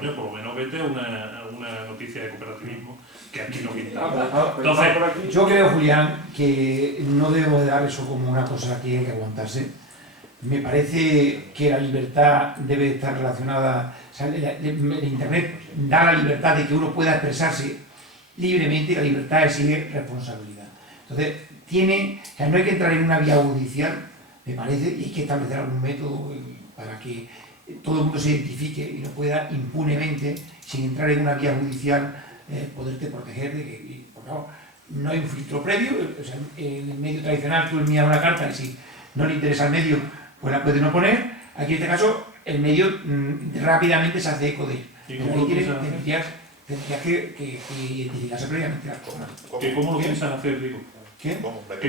coño, por lo menos vete a una noticia de cooperativismo, que aquí no pinta. Entonces, yo creo, Julián, que no debemos de dar eso como una cosa que hay que aguantarse. Me parece que la libertad debe estar relacionada, o sea, el Internet da la libertad de que uno pueda expresarse libremente, y la libertad exige responsabilidad. Entonces, o sea, no hay que entrar en una vía judicial, me parece, y hay que establecer algún método para que todo el mundo se identifique y no pueda impunemente, sin entrar en una vía judicial, poderte proteger de que, por favor, no hay un filtro previo. O sea, en el medio tradicional tú envías una carta y si no le interesa al medio, pues la puede no poner. Aquí en este caso, el medio rápidamente se hace eco de ello. Tendrías que identificarse previamente las cosas. ¿Cómo lo piensas hacer, digo? ¿Qué?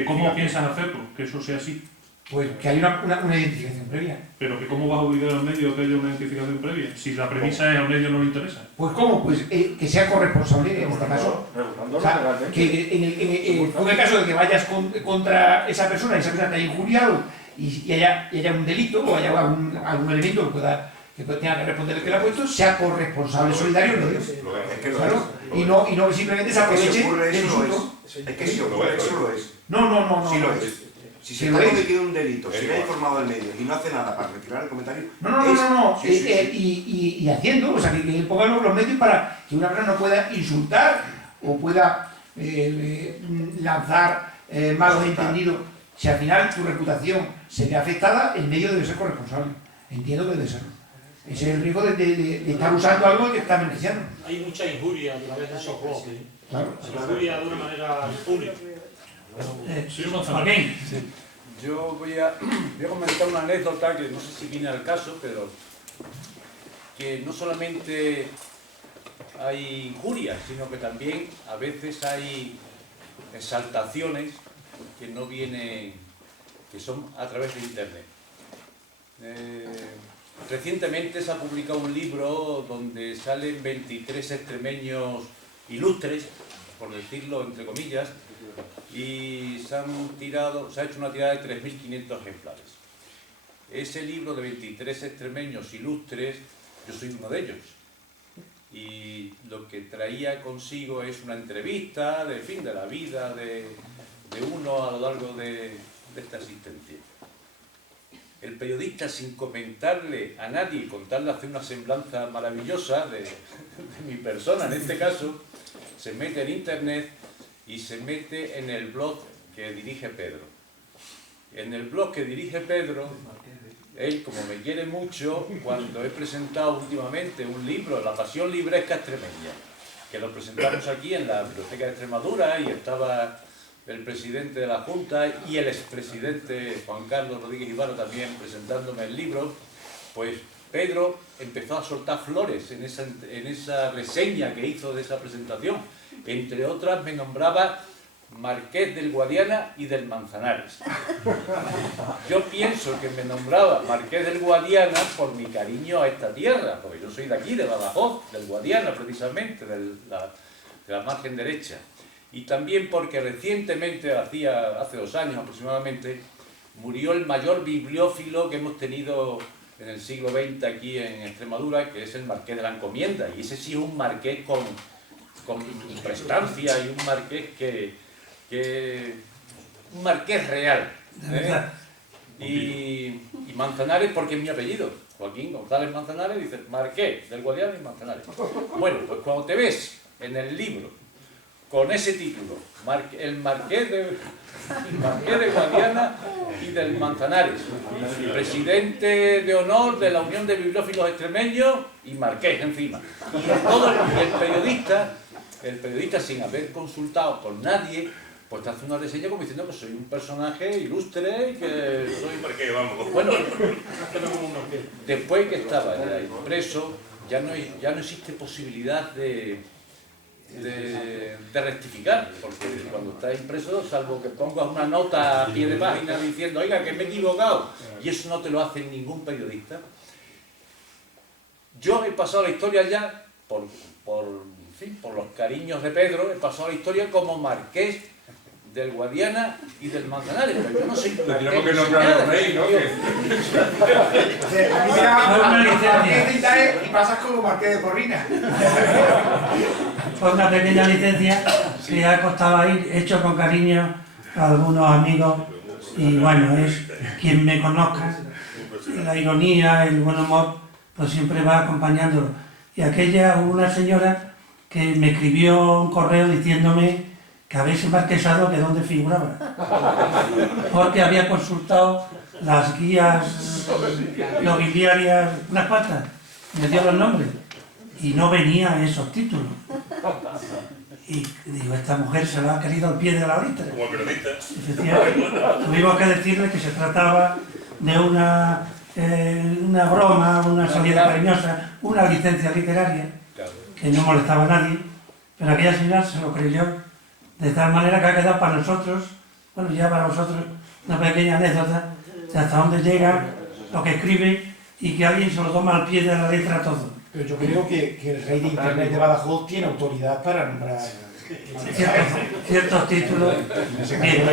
¿Cómo piensas hacerlo? Que eso sea así. Pues que haya una identificación previa. Pero que cómo vas a obligar al medio a que haya una identificación previa, si la premisa es al medio no le interesa. Pues ¿cómo? Pues que sea corresponsable en este caso. O sea, que en el caso de que vayas contra esa persona y esa persona te haya injuriado y haya un delito o haya algún elemento que tenga que responder el que le ha puesto, sea corresponsable solidario de ellos. Claro. Y no simplemente se aproveche del insulto. Es que si ocurre, eso lo es. No. Sí lo es. Si se está cometiendo un delito, si le ha informado al medio y no hace nada para retirar el comentario... No. Sí. Y haciendo, o sea, que pongan los medios para que una persona no pueda insultar o pueda lanzar malos entendidos. Si al final tu reputación se ve afectada, el medio debe ser corresponsable. Entiendo que debe serlo. Ese es el riesgo de estar usando algo que está beneficiando. Hay mucha injuria a través de esos blogs. Claro. Se injuria de una manera impune. Joaquín. Yo voy a comentar una anécdota que no sé si viene al caso, pero que no solamente hay injurias, sino que también a veces hay exaltaciones que no vienen, que son a través de internet. Recientemente se ha publicado un libro donde salen 23 extremeños ilustres, por decirlo entre comillas, y se ha hecho una tirada de 3.500 ejemplares. Ese libro de 23 extremeños ilustres, yo soy uno de ellos. Y lo que traía consigo es una entrevista de la vida de uno a lo largo de esta existencia. El periodista, sin comentarle a nadie, contarle hacer una semblanza maravillosa de mi persona, en este caso, se mete en internet y se mete en el blog que dirige Pedro. En el blog que dirige Pedro, él, como me quiere mucho, cuando he presentado últimamente un libro, La Pasión Libresca Extremeña, que lo presentamos aquí en la Biblioteca de Extremadura y estaba el presidente de la Junta y el expresidente Juan Carlos Rodríguez Ibarra también presentándome el libro, pues Pedro empezó a soltar flores en esa reseña que hizo de esa presentación. Entre otras me nombraba Marqués del Guadiana y del Manzanares. Yo pienso que me nombraba Marqués del Guadiana por mi cariño a esta tierra, porque yo soy de aquí, de Badajoz, del Guadiana precisamente, de la margen derecha. Y también porque recientemente, hace 2 años aproximadamente, murió el mayor bibliófilo que hemos tenido en el siglo XX aquí en Extremadura, que es el Marqués de la Encomienda. Y ese sí es un marqués con prestancia y un marqués un marqués real. Y Manzanares porque es mi apellido. Joaquín González Manzanares, dice Marqués del Guadiana y Manzanares. Bueno, pues cuando te ves en el libro con ese título, el Marqués de Guadiana y del Manzanares, presidente de honor de la Unión de Bibliófilos Extremeños y Marqués encima. Y el periodista sin haber consultado con nadie, pues te hace una reseña como diciendo que soy un personaje ilustre y que soy... ¿Por qué? Vamos. Bueno, después que estaba impreso, ya no existe posibilidad de rectificar, porque cuando está impreso, salvo que pongas una nota a pie de página diciendo, oiga, que me he equivocado, y eso no te lo hace ningún periodista. Yo he pasado la historia ya, por los cariños de Pedro, he pasado la historia como marqués del Guadiana y del Manzanares, pero yo no sé por qué. Tenemos que nombrar al rey, ¿no? A mí me llaman Marqués de Itae y pasas como Marqués de Porrina. Fue una pequeña licencia que ha costado ir, hecho con cariño a algunos amigos, y bueno, es quien me conozca, la ironía, el buen humor, pues siempre va acompañándolo. Y hubo una señora que me escribió un correo diciéndome que a ver ese marquesado que dónde figuraba, porque había consultado las guías nobiliarias, unas cuantas, me dio los nombres y no venían esos títulos. Y digo, esta mujer se lo ha querido al pie de la letra. Como periodista. Efectivamente, tuvimos que decirle que se trataba de una broma, una salida cariñosa, una licencia literaria, que no molestaba a nadie, pero aquella señora se lo creyó, de tal manera que ha quedado para nosotros, bueno, ya para vosotros, una pequeña anécdota de hasta dónde llega lo que escribe y que alguien se lo toma al pie de la letra todo. Pero yo creo que el rey de Internet de Badajoz tiene autoridad para nombrar ciertos títulos. Bien.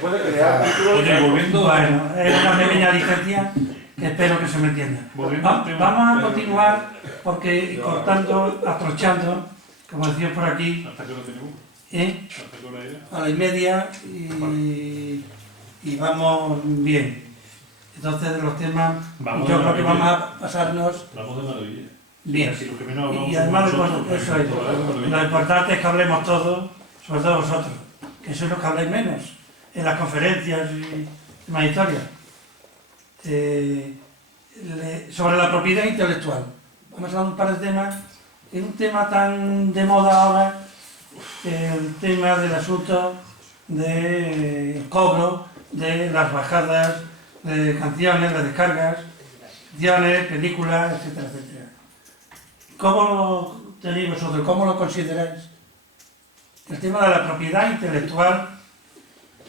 Oye, volviendo Bueno, es una pequeña licencia que espero que se me entienda. Vamos a continuar porque cortando, atrochando, como decía por aquí, ¿Hasta qué hora tenemos? ¿Hasta qué hora era? a la 1:30 y vamos bien. Entonces de los temas, Vamos yo de creo que maravilla. vamos a pasarnos Vamos de maravilla. bien. Si los que menos hablamos Y además somos nosotros, eso es, lo importante es que hablemos todos, sobre todo vosotros, que sois los que habláis menos en las conferencias y demás historias. Sobre la propiedad intelectual. Vamos a hablar de un par de temas. En un tema tan de moda ahora, el tema del asunto del cobro de las bajadas de canciones, las descargas, canciones, películas, etcétera, etcétera. ¿Cómo lo tenéis vosotros? ¿Cómo lo consideráis? El tema de la propiedad intelectual,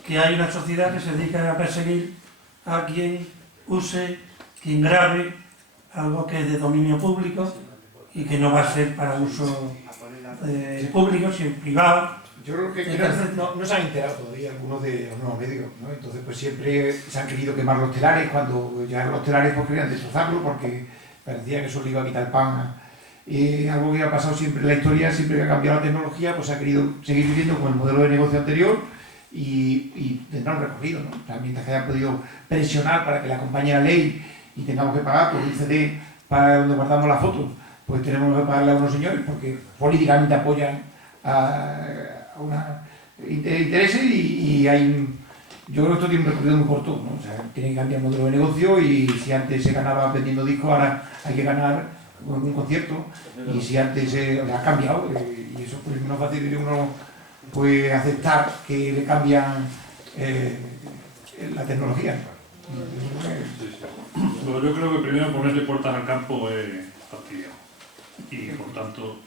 que hay una sociedad que se dedica a perseguir a quien use, quien grabe algo que es de dominio público y que no va a ser para uso público, sino privado. Yo creo que no se han enterado todavía algunos de los nuevos medios, ¿no? Entonces pues siempre se han querido quemar los telares, cuando llegaron los telares pues querían destrozarlo porque parecía que eso le iba a quitar el pan. Algo que ha pasado siempre en la historia, siempre que ha cambiado la tecnología, pues se ha querido seguir viviendo con el modelo de negocio anterior y tendrá un recorrido, ¿no? O sea, mientras que haya podido presionar para que la compañía ley y tengamos que pagar por un CD para donde guardamos las fotos, pues tenemos que pagarle a unos señores porque políticamente apoyan a una intereses y hay yo creo que esto tiene un recorrido muy corto, ¿no? O sea, tiene que cambiar el modelo de negocio y si antes se ganaba vendiendo discos, ahora hay que ganar con un concierto y si antes ha cambiado y eso pues no es fácil de uno pues aceptar que le cambian la tecnología. Bueno, yo creo que primero ponerle puertas al campo es fastidiado y por tanto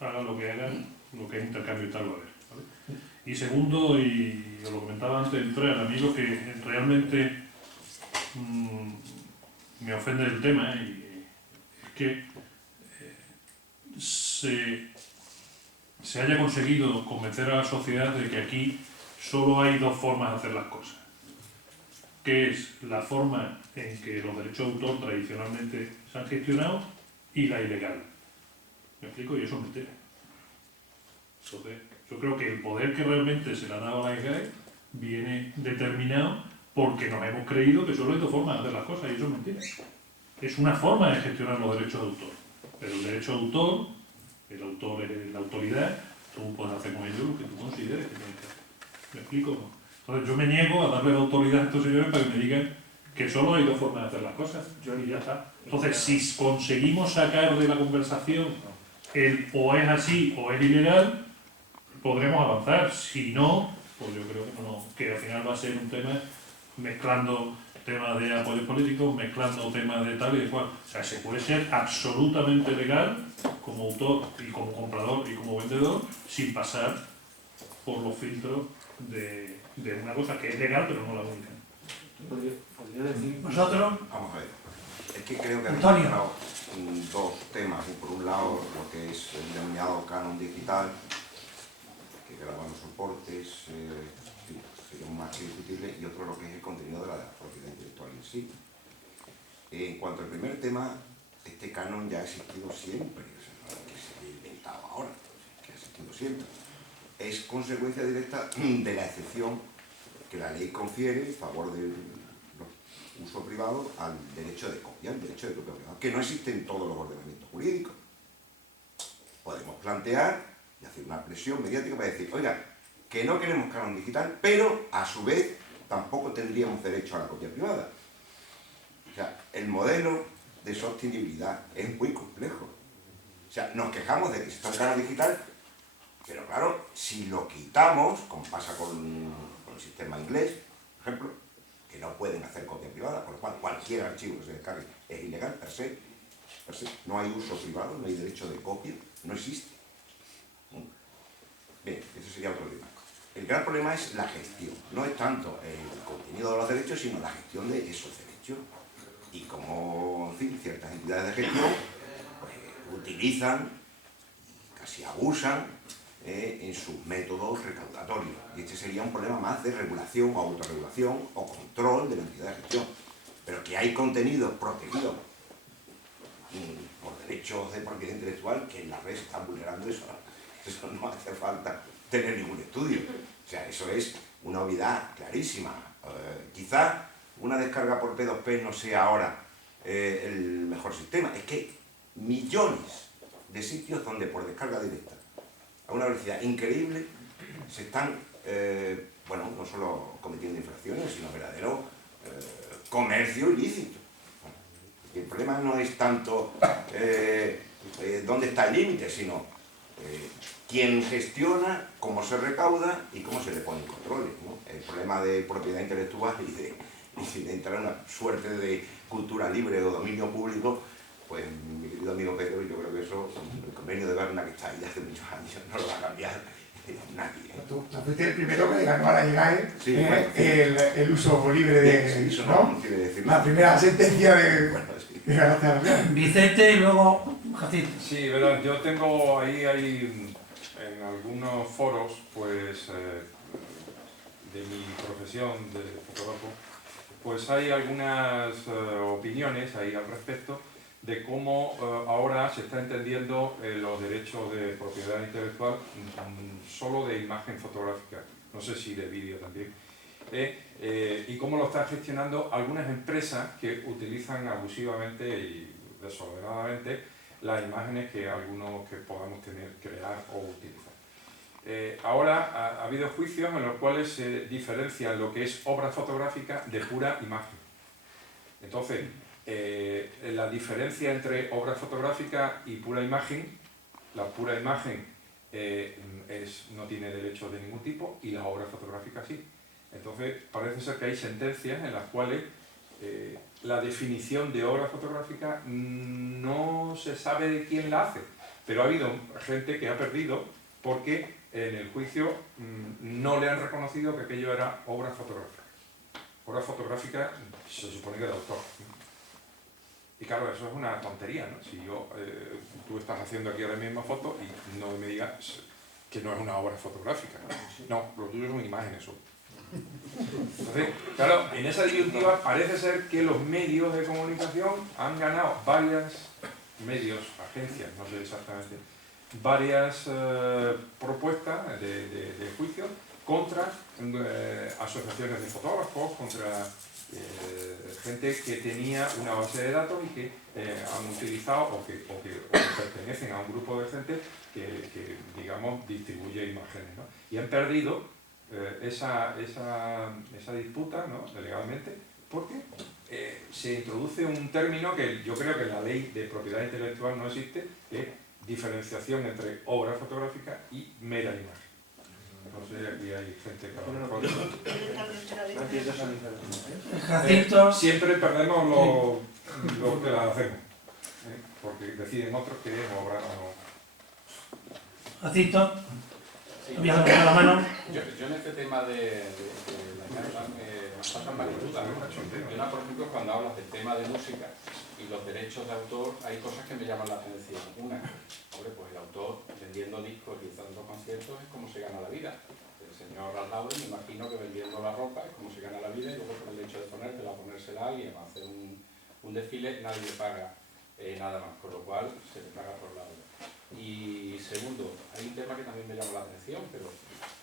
hagan lo que hagan, lo que es intercambio y tal va a haber, ¿vale? Y segundo, y os lo comentaba antes, Fran, a mí lo que realmente me ofende del tema y es que se haya conseguido convencer a la sociedad de que aquí solo hay dos formas de hacer las cosas, que es la forma en que los derechos de autor tradicionalmente se han gestionado y la ilegal. ¿Me explico? Y eso es mentira. Entonces, yo creo que el poder que realmente se le ha dado a la IGAE viene determinado porque nos hemos creído que solo hay dos formas de hacer las cosas y eso es mentira. Es una forma de gestionar los derechos de autor. Pero el derecho de autor, el autor es la autoridad, tú puedes hacer con ello lo que tú consideres que tienes que hacer. ¿Me explico? Entonces yo me niego a darle la autoridad a estos señores para que me digan que solo hay dos formas de hacer las cosas. Y ya está. Entonces, si conseguimos sacar de la conversación el o es así o es ilegal, podremos avanzar. Si no, pues yo creo que no, que al final va a ser un tema mezclando temas de apoyos políticos, mezclando temas de tal y de cual. O sea, se puede ser absolutamente legal como autor y como comprador y como vendedor sin pasar por los filtros de una cosa que es legal pero no la única. ¿Podría decir? ¿Vosotros? Vamos a ver. Es que creo que Antonio. habéis hablado dos temas. Por un lado, lo que es el denominado canon digital, que graban los soportes, sí, sería más que discutible, y otro lo que es el contenido de la propiedad intelectual en sí. En cuanto al primer tema, este canon ya ha existido siempre, o sea, no es que se haya inventado ahora, es que ha existido siempre. Es consecuencia directa de la excepción que la ley confiere en favor del uso privado al derecho de copia, al derecho de copia privada, que no existe en todos los ordenamientos jurídicos. Podemos plantear y hacer una presión mediática para decir, oiga, que no queremos canon digital, pero a su vez tampoco tendríamos derecho a la copia privada. O sea, el modelo de sostenibilidad es muy complejo. O sea, nos quejamos de que se está el canon digital, pero claro, si lo quitamos, como pasa con el sistema inglés, por ejemplo, que no pueden hacer copia privada, por lo cual cualquier archivo que se descargue es ilegal per se. No hay uso privado, no hay derecho de copia, no existe. Bien, ese sería otro tema. El gran problema es la gestión, no es tanto el contenido de los derechos, sino la gestión de esos derechos. Y como, en fin, ciertas entidades de gestión pues, utilizan, casi abusan, en sus métodos recaudatorios. Y este sería un problema más de regulación o autorregulación o control de la entidad de gestión. Pero que hay contenidos protegidos por derechos de propiedad intelectual que en la red se están vulnerando, eso no hace falta tener ningún estudio. O sea, eso es una obviedad clarísima. Quizás una descarga por P2P no sea ahora el mejor sistema. Es que hay millones de sitios donde por descarga directa a una velocidad increíble se están, bueno, no solo cometiendo infracciones, sino verdadero comercio ilícito. El problema no es tanto dónde está el límite, sino quién gestiona, cómo se recauda y cómo se le ponen controles, ¿no? El problema de propiedad intelectual y de entrar en una suerte de cultura libre o dominio público, pues mi querido amigo Pedro, yo creo que eso, el convenio de Berna que está ahí hace muchos años, no lo va a cambiar nadie. Tú fuiste el primero que ganó a la IGAE, Sí, bueno, el uso libre de... sí, eso ¿no? no quiere decir La nada. primera sentencia de... Bueno, sí. de García García. Vicente y luego Jacinto. Sí, verdad, yo tengo ahí en algunos foros, pues, de mi profesión de fotógrafo, pues hay algunas opiniones ahí al respecto de cómo ahora se está entendiendo los derechos de propiedad intelectual solo de imagen fotográfica, no sé si de vídeo también, y cómo lo están gestionando algunas empresas que utilizan abusivamente y desordenadamente las imágenes que algunos que podamos tener, crear o utilizar. Ahora ha habido juicios en los cuales se diferencia lo que es obra fotográfica de pura imagen. Entonces, la diferencia entre obra fotográfica y pura imagen, la pura imagen no tiene derechos de ningún tipo y la obra fotográfica sí. Entonces, parece ser que hay sentencias en las cuales la definición de obra fotográfica no se sabe de quién la hace, pero ha habido gente que ha perdido porque en el juicio no le han reconocido que aquello era obra fotográfica. Obra fotográfica se supone que de autor. Y claro, eso es una tontería, ¿no? Si tú estás haciendo aquí ahora mismo foto y no me digas que no es una obra fotográfica. No, lo tuyo son imágenes solo. Entonces, claro, en esa disyuntiva parece ser que los medios de comunicación han ganado medios, agencias, no sé exactamente, varias propuestas de juicio contra asociaciones de fotógrafos, contra gente que tenía una base de datos y que han utilizado o que pertenecen a un grupo de gente que digamos, distribuye imágenes, ¿no? Y han perdido esa disputa, ¿no? Legalmente, porque se introduce un término que yo creo que en la ley de propiedad intelectual no existe, que es diferenciación entre obra fotográfica y mera imagen. No sé, aquí hay gente que... Jacinto. Siempre perdemos lo que la hacemos, porque deciden otros que es obra o no. Jacinto. Sí. Había levantado la mano. Yo en este tema de la me faltan varias dudas, ¿no? Una, por ejemplo, cuando hablas del tema de música y los derechos de autor, hay cosas que me llaman la atención. Una, hombre, pues el autor vendiendo discos y dando conciertos es como se gana la vida. El señor Arnaudo, me imagino que vendiendo la ropa es como se gana la vida, y luego por el hecho de ponérsela a alguien, a hacer un desfile, nadie le paga nada más, con lo cual se le paga por lado. Y segundo, hay un tema que también me llama la atención, pero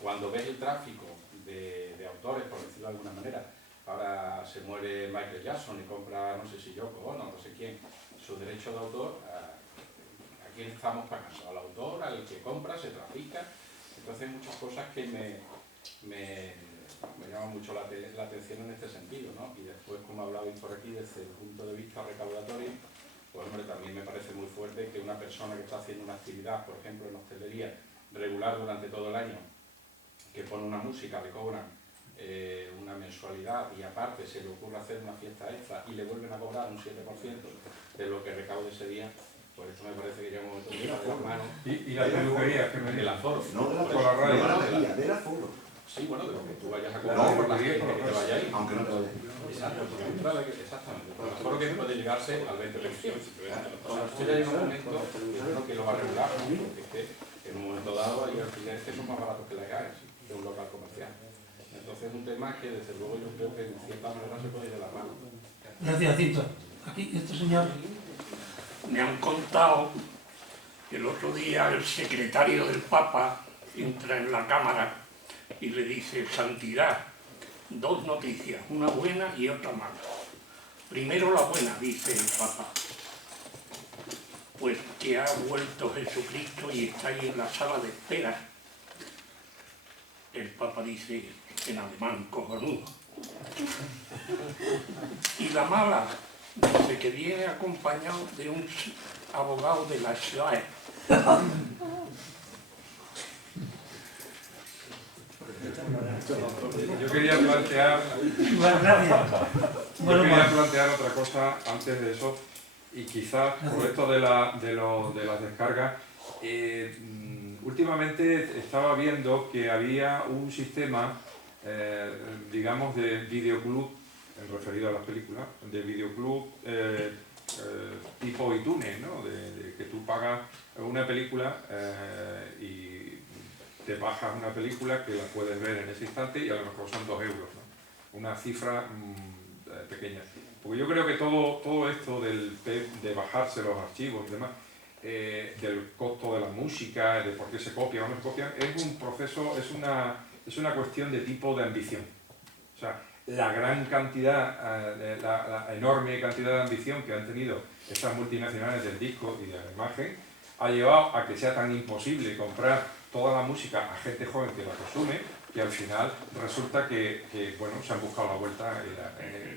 cuando ves el tráfico de autores, por decirlo de alguna manera, ahora se muere Michael Jackson y compra, no sé si Yoko Ono, no sé quién, su derecho de autor, ¿a quién estamos pagando? Al autor, al que compra, se trafica. Entonces hay muchas cosas que me llaman mucho la atención en este sentido, ¿no? Y después, como hablabais por aquí, desde el punto de vista recaudatorio, pues hombre, también me parece muy fuerte que una persona que está haciendo una actividad, por ejemplo en hostelería, regular durante todo el año, que pone una música, le cobran una mensualidad y aparte se le ocurre hacer una fiesta extra y le vuelven a cobrar un 7% de lo que recaude ese día, pues esto me parece que llega un momento de las manos. ¿Y la peluquería? El aforo. No de la Por la radio. peluquería, del aforo. Sí, bueno, de lo que tú vayas a cobrar No, por la porque gente que te vaya ahí. Aunque no te vayas. Exacto, por la entrada, exactamente. Por el aforo que puede llegarse al 20%. O sea, usted ya llega un momento que yo creo que lo va a regular, ¿no? Porque es que en un momento dado hay alquileres que son más baratos que la calle de un local comercial. Entonces es un tema que desde luego yo creo que en cierta manera se puede ir de la mano. Gracias, Cito. Aquí, este señor. Me han contado que el otro día el secretario del Papa entra en la cámara y le dice: Santidad, dos noticias, una buena y otra mala. Primero la buena, dice el Papa, pues que ha vuelto Jesucristo y está ahí en la sala de espera. El Papa dice en alemán, cojonudo. Y la mala, dice que viene acompañado de un abogado de la SLAE. Yo quería plantear, Bueno, gracias. Bueno, quería plantear otra cosa antes de eso, y quizás por esto de las descargas, últimamente estaba viendo que había un sistema, digamos, de videoclub, referido a las películas, de videoclub tipo iTunes, ¿no? De que tú pagas una película y te bajas una película que la puedes ver en ese instante y a lo mejor son 2 euros, ¿no? Una cifra pequeña. Porque yo creo que todo esto de bajarse los archivos y demás, del costo de la música, de por qué se copia o no se copia, es un proceso, es una cuestión de tipo de ambición. O sea, la gran cantidad, la enorme cantidad de ambición que han tenido estas multinacionales del disco y de la imagen, ha llevado a que sea tan imposible comprar toda la música a gente joven que la consume, que al final resulta que bueno, se han buscado la vuelta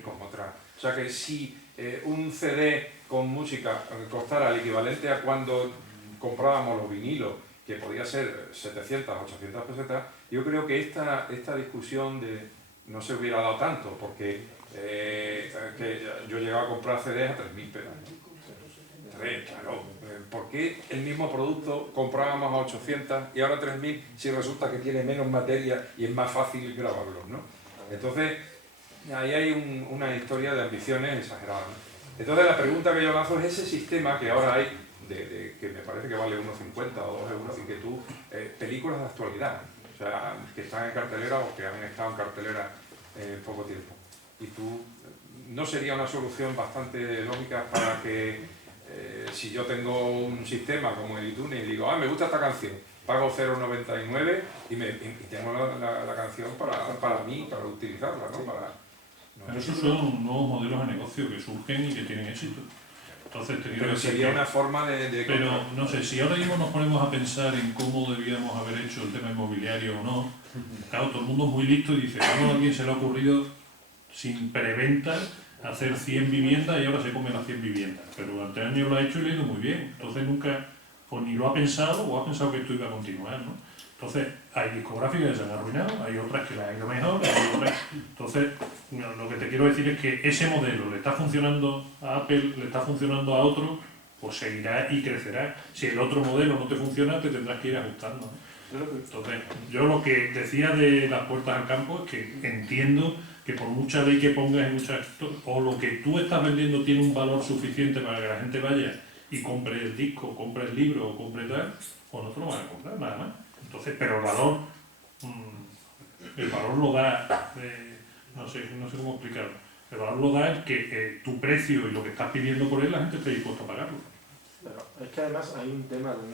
con otra. O sea que si un CD con música costara el equivalente a cuando comprábamos los vinilos, que podía ser 700, 800 pesetas, yo creo que esta discusión no se hubiera dado tanto, porque que yo llegaba a comprar CDs a 3.000 pesos. Claro, ¿por qué el mismo producto comprábamos a 800 y ahora 3.000 si resulta que tiene menos materia y es más fácil grabarlos, ¿no? Entonces, ahí hay una historia de ambiciones exageradas, ¿no? Entonces la pregunta que yo lanzo es ese sistema que ahora hay, que me parece que vale 1,50 o 2 euros, y que tú, películas de actualidad, o sea, que están en cartelera o que han estado en cartelera poco tiempo. Y tú, ¿no sería una solución bastante lógica para que si yo tengo un sistema como el iTunes y digo, me gusta esta canción, pago 0,99 y tengo la canción para mí, para utilizarla, ¿no? Pero esos son nuevos modelos de negocio que surgen y que tienen éxito. Entonces, pero sería una forma de pero no sé, si ahora mismo nos ponemos a pensar en cómo debíamos haber hecho el tema inmobiliario o no, claro, todo el mundo es muy listo y dice, ¿cómo a alguien se le ha ocurrido sin preventa hacer 100 viviendas y ahora se come las 100 viviendas? Pero durante años lo ha hecho y le ha ido muy bien. Entonces nunca, pues ni lo ha pensado o ha pensado que esto iba a continuar, ¿no? Entonces, hay discográficas que se han arruinado, hay otras que les ha ido mejor, hay otras. Entonces, lo que te quiero decir es que ese modelo le está funcionando a Apple, le está funcionando a otro, pues seguirá y crecerá. Si el otro modelo no te funciona, te tendrás que ir ajustando. Entonces, yo lo que decía de las puertas al campo es que entiendo que por mucha ley que pongas en muchas, o lo que tú estás vendiendo tiene un valor suficiente para que la gente vaya y compre el disco, compre el libro o compre tal, o no te lo van a comprar, nada más. Entonces, pero el valor lo da, no sé cómo explicarlo, el valor lo da el que tu precio y lo que estás pidiendo por él, la gente esté dispuesta a pagarlo. Pero es que además hay un tema de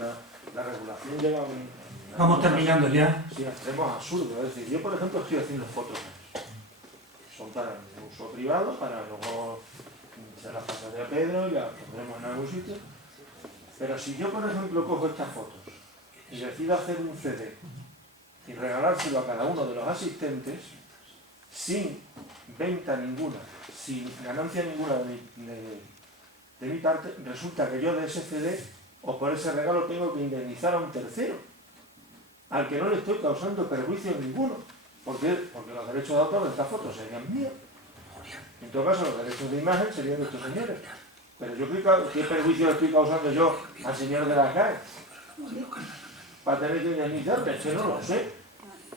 la regulación llega a un... Vamos terminando ya. Sí, a extremos absurdos. Es decir, yo por ejemplo estoy haciendo fotos. Son para mi uso privado, para luego se las pasaré a Pedro y las pondremos en algún sitio. Pero si yo por ejemplo cojo estas fotos y decido hacer un CD y regalárselo a cada uno de los asistentes, sin venta ninguna, sin ganancia ninguna de mi parte, resulta que yo de ese CD o por ese regalo tengo que indemnizar a un tercero, al que no le estoy causando perjuicio ninguno, porque los derechos de autor de estas fotos serían míos. En todo caso, los derechos de imagen serían de estos señores. Pero yo creo que ¿qué perjuicio le estoy causando yo al señor de la CAE? Para tener que indemnizarme, es que no lo sé.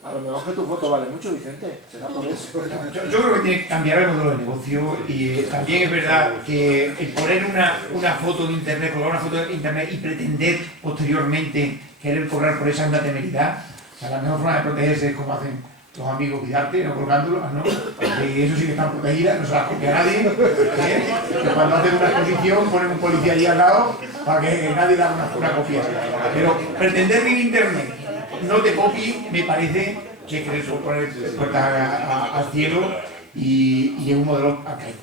A lo mejor que tu foto vale mucho, Vicente, será por eso. Yo creo que tiene que cambiar el modelo de negocio y también es verdad que el poner una foto de internet, colgar una foto de internet y pretender posteriormente querer cobrar por esa es una temeridad. O sea, la mejor forma de protegerse es como hacen los amigos cuidarte, no colgándolas, ¿no? Eso sí que están protegidas, no se las copia nadie. Que cuando hacen una exposición ponen un policía allí al lado para que nadie le haga una copia. Pero pretender que en internet no te copie, me parece que querer poner puertas al cielo y es un modelo arcaico.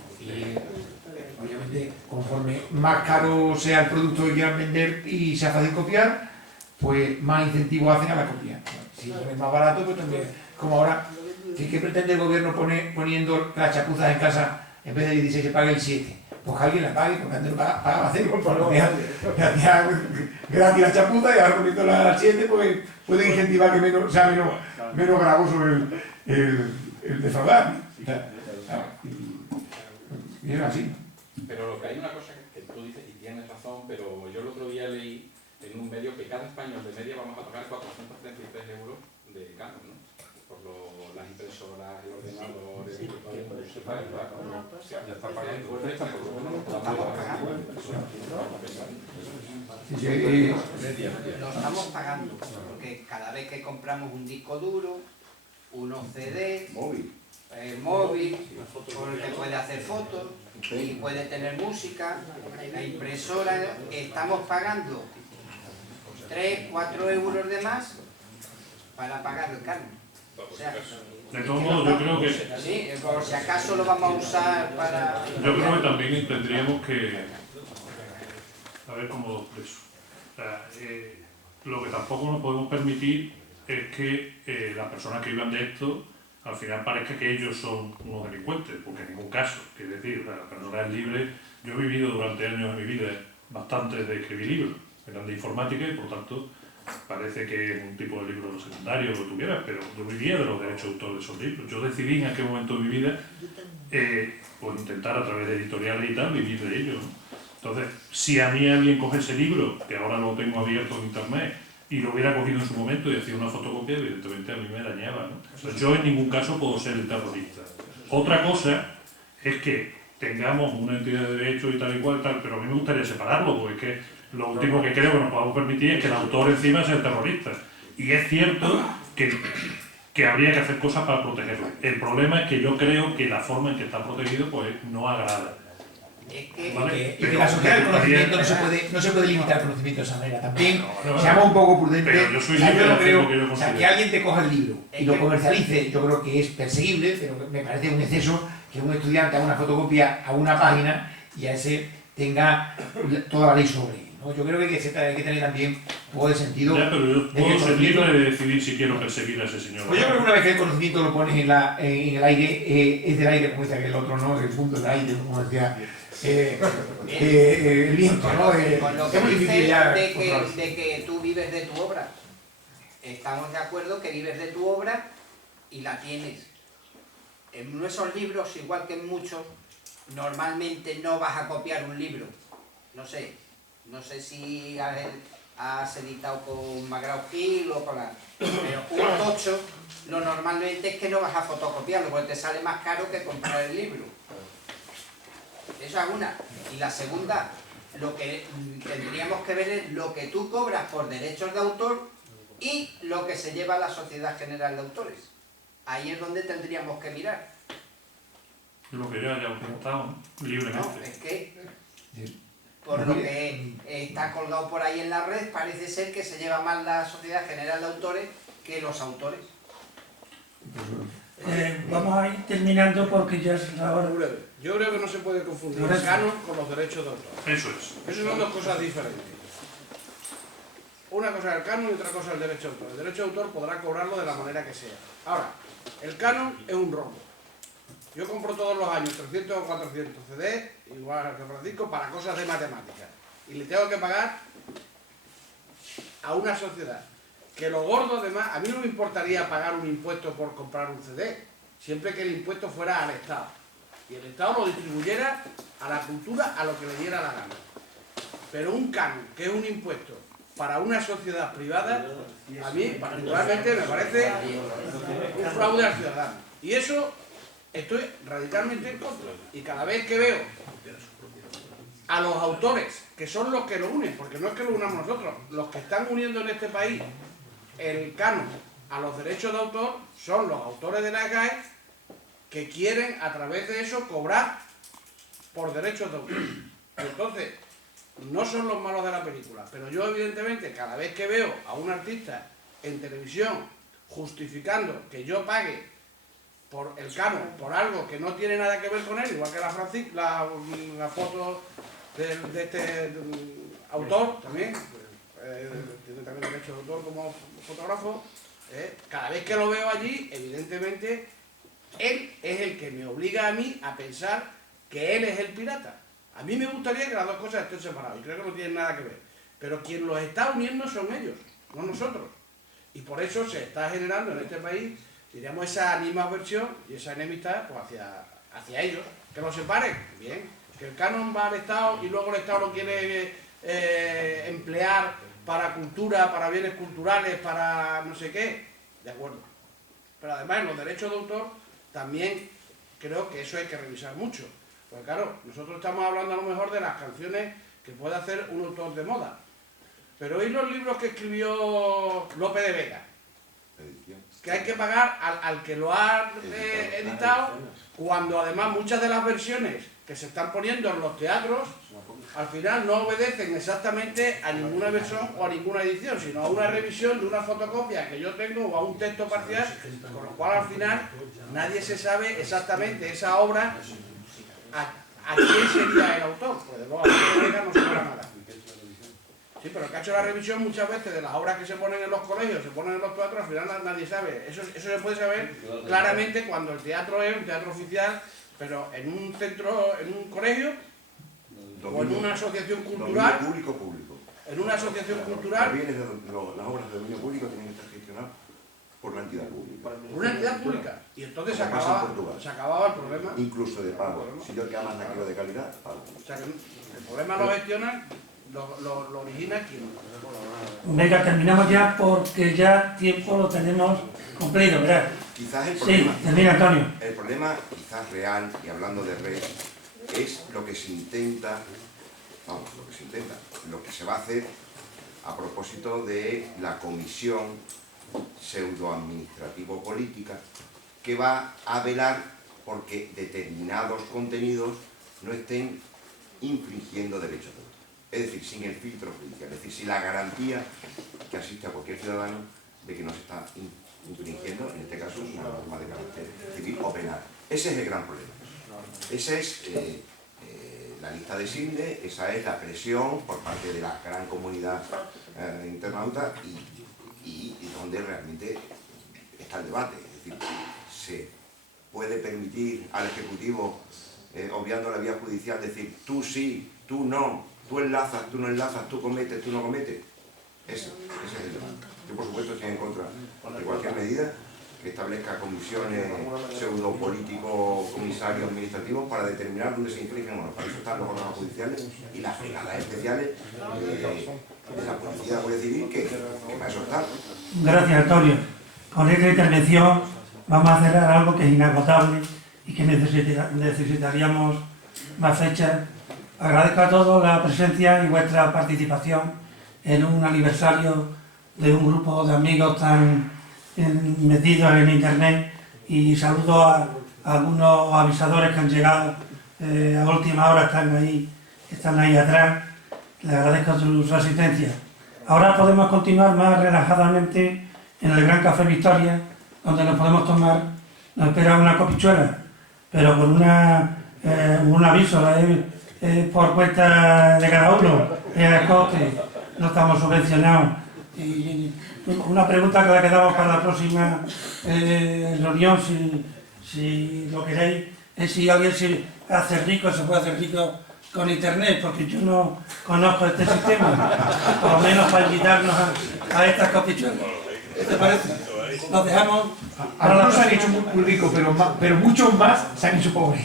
Obviamente, conforme más caro sea el producto que quieran vender y sea fácil copiar, pues más incentivos hacen a la copia. Si es más barato, pues también, como ahora, ¿qué pretende el gobierno poniendo las chapuzas en casa en vez de 16 que pague el 7? Pues que alguien la pague, porque antes lo pagaba 0, porque hacía gratis la chapuza y ahora poniendo las 7 pues puede incentivar que sea menos gravoso el defraudar. Y es así. Pero lo que hay una cosa que tú dices, y tienes razón, pero yo el otro día leí en un medio que cada español de media vamos a pagar 433 euros de canon, ¿no? Por las impresoras, el ordenador, el ya está pagando. Lo estamos pagando, porque cada vez que compramos un disco duro, unos CD, móvil, con el que puede hacer fotos y puede tener música, la impresora, estamos pagando 3, 4 euros de más para pagar el canon. O sea, de todos modos, yo creo que... Sí, por si acaso lo vamos a usar para... Yo creo que también tendríamos que... A ver cómo lo expreso. O sea, lo que tampoco nos podemos permitir es que las personas que vivan de esto al final parezca que ellos son unos delincuentes, porque en ningún caso. Quiero decir, la persona es libre. Yo he vivido durante años de mi vida bastante de escribir libros, eran de informática y por tanto parece que es un tipo de libro secundario, lo que tú quieras, pero yo vivía de los derechos de autor de esos libros. Yo decidí en aquel momento de mi vida pues intentar a través de editoriales y tal vivir de ello, ¿no? Entonces, si a mí alguien coge ese libro, que ahora lo tengo abierto en internet, y lo hubiera cogido en su momento y hacía una fotocopia, evidentemente a mí me dañaba, ¿no? Entonces, yo en ningún caso puedo ser el terrorista. Otra cosa es que tengamos una entidad de derecho y tal y cual, tal, pero a mí me gustaría separarlo, porque es que lo último que creo que nos podemos permitir es que el autor encima sea el terrorista. Y es cierto que habría que hacer cosas para protegerlo. El problema es que yo creo que la forma en que está protegido pues no agrada. ¿Vale? Y que la sociedad del conocimiento no se puede limitar al conocimiento de esa manera. También seamos un poco prudentes. Pero yo soy o sea, libre yo de no hacer creo, lo que yo o sea, considero. que alguien te coja el libro y lo comercialice, yo creo que es perseguible, pero me parece un exceso que un estudiante haga una fotocopia a una página y a ese tenga toda la ley sobre él, ¿no? Yo creo que hay que tener también un poco de sentido. Ya, pero yo de que puedo el ser libre conocimiento- de decidir si quiero perseguir a ese señor. Pues yo creo que una vez que el conocimiento lo pones en el aire, es del aire, como decía aquel otro, ¿no? El punto del aire, como decía el viento, ¿no? Con lo que Es muy difícil dices ya de controlarse. que tú vives de tu obra. Estamos de acuerdo que vives de tu obra y la tienes. En esos libros, igual que en muchos, normalmente no vas a copiar un libro. No sé si has editado con Magrao Gil o con la... Pero un tocho, lo normalmente es que no vas a fotocopiarlo, porque te sale más caro que comprar el libro. Esa es una. Y la segunda, lo que tendríamos que ver es lo que tú cobras por derechos de autor y lo que se lleva a la Sociedad General de Autores. Ahí es donde tendríamos que mirar. Lo que ya haya apuntado libremente. No, es que, por lo que está colgado por ahí en la red, parece ser que se lleva más la Sociedad General de Autores que los autores. Vamos a ir terminando porque ya es la hora. Yo creo que no se puede confundir el canon con los derechos de autor. Eso es. Eso son dos cosas diferentes. Una cosa es el canon y otra cosa es el derecho de autor. El derecho de autor podrá cobrarlo de la manera que sea. Ahora, el canon es un robo. Yo compro todos los años 300 o 400 CD, igual que Francisco, para cosas de matemáticas. Y le tengo que pagar a una sociedad. Que lo gordo, además, a mí no me importaría pagar un impuesto por comprar un CD, siempre que el impuesto fuera al Estado. Y el Estado lo distribuyera a la cultura a lo que le diera la gana. Pero un canon, que es un impuesto para una sociedad privada, a mí particularmente me parece un fraude al ciudadano. Y eso estoy radicalmente en contra. Y cada vez que veo a los autores, que son los que lo unen, porque no es que lo unamos nosotros, los que están uniendo en este país el canon a los derechos de autor son los autores de la GAE que quieren a través de eso cobrar por derechos de autor. Entonces, no son los malos de la película, pero yo evidentemente cada vez que veo a un artista en televisión justificando que yo pague por el canon, por algo que no tiene nada que ver con él, igual que la foto de este autor también, tiene también derecho de autor como fotógrafo, cada vez que lo veo allí, evidentemente, él es el que me obliga a mí a pensar que él es el pirata. A mí me gustaría que las dos cosas estén separadas, y creo que no tienen nada que ver. Pero quien los está uniendo son ellos, no nosotros. Y por eso se está generando en este país, diríamos, esa animadversión y esa enemistad pues, hacia ellos. Que los separen, bien. Que el canon va al Estado y luego el Estado lo quiere emplear para cultura, para bienes culturales, para no sé qué, de acuerdo. Pero además en los derechos de autor también creo que eso hay que revisar mucho. Porque claro, nosotros estamos hablando a lo mejor de las canciones que puede hacer un autor de moda. Pero ¿y los libros que escribió Lope de Vega? Que hay que pagar al que lo ha editado, cuando además muchas de las versiones que se están poniendo en los teatros al final no obedecen exactamente a ninguna versión o a ninguna edición, sino a una revisión de una fotocopia que yo tengo o a un texto parcial, con lo cual al final nadie se sabe exactamente esa obra a quién sería el autor, pues luego a no se sabe nada. Sí, pero el que ha hecho la revisión muchas veces de las obras que se ponen en los colegios, se ponen en los teatros, al final nadie sabe. Eso se puede saber claramente cuando el teatro es un teatro oficial, pero en un centro, en un colegio, o en una asociación cultural. Público. En una asociación cultural. Las obras de dominio público tienen que estar gestionadas por la entidad pública. Por una entidad pública. Y entonces se acababa el problema. Incluso de pago. Si yo que amas la quiero de calidad, pago. O sea que el problema lo gestionan, lo origina quien. Venga, terminamos ya porque ya tiempo lo tenemos cumplido, ¿verdad? Quizás el problema, sí, termina Antonio. El problema quizás real, y hablando de red, es lo que se intenta, lo que se va a hacer a propósito de la comisión pseudo-administrativo-política que va a velar porque determinados contenidos no estén infringiendo derechos de autor. Es decir, sin el filtro judicial, es decir, sin la garantía que asiste a cualquier ciudadano de que no se está infringiendo, en este caso, una norma de carácter civil o penal. Ese es el gran problema. Esa es la lista de Sidney, esa es la presión por parte de la gran comunidad internauta y donde realmente está el debate. Es decir, se puede permitir al Ejecutivo, obviando la vía judicial, decir tú sí, tú no, tú enlazas, tú no enlazas, tú cometes, tú no cometes. Ese es el debate. Yo, por supuesto, estoy en contra de cualquier medida que establezca comisiones pseudo-político-comisarios administrativos para determinar dónde se infringen o no. Para eso están los órganos judiciales y las brigadas especiales de la policía sociedad puede decidir que va a soltar. Gracias, Antonio. Con esta intervención vamos a cerrar algo que es inagotable y que necesitaríamos más fechas. Agradezco a todos la presencia y vuestra participación en un aniversario de un grupo de amigos tan metidos en Internet, y saludo a algunos avisadores que han llegado a última hora, están ahí atrás. Les agradezco su asistencia. Ahora podemos continuar más relajadamente en el Gran Café Victoria, donde nos podemos tomar, nos espera una copichuela, pero con un aviso, por cuenta de cada uno, el coste, no estamos subvencionados. Y una pregunta que la quedamos para la próxima reunión, si lo queréis, es si alguien se hace rico, se puede hacer rico con Internet, porque yo no conozco este sistema, por lo menos para invitarnos a estas copichuelas. ¿Qué te parece? Nos dejamos. Algunos se han hecho muy ricos, pero muchos más se han hecho pobres.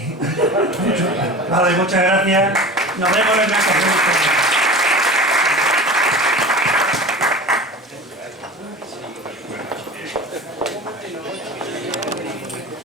Vale, muchas gracias. Nos vemos en el Gran Café.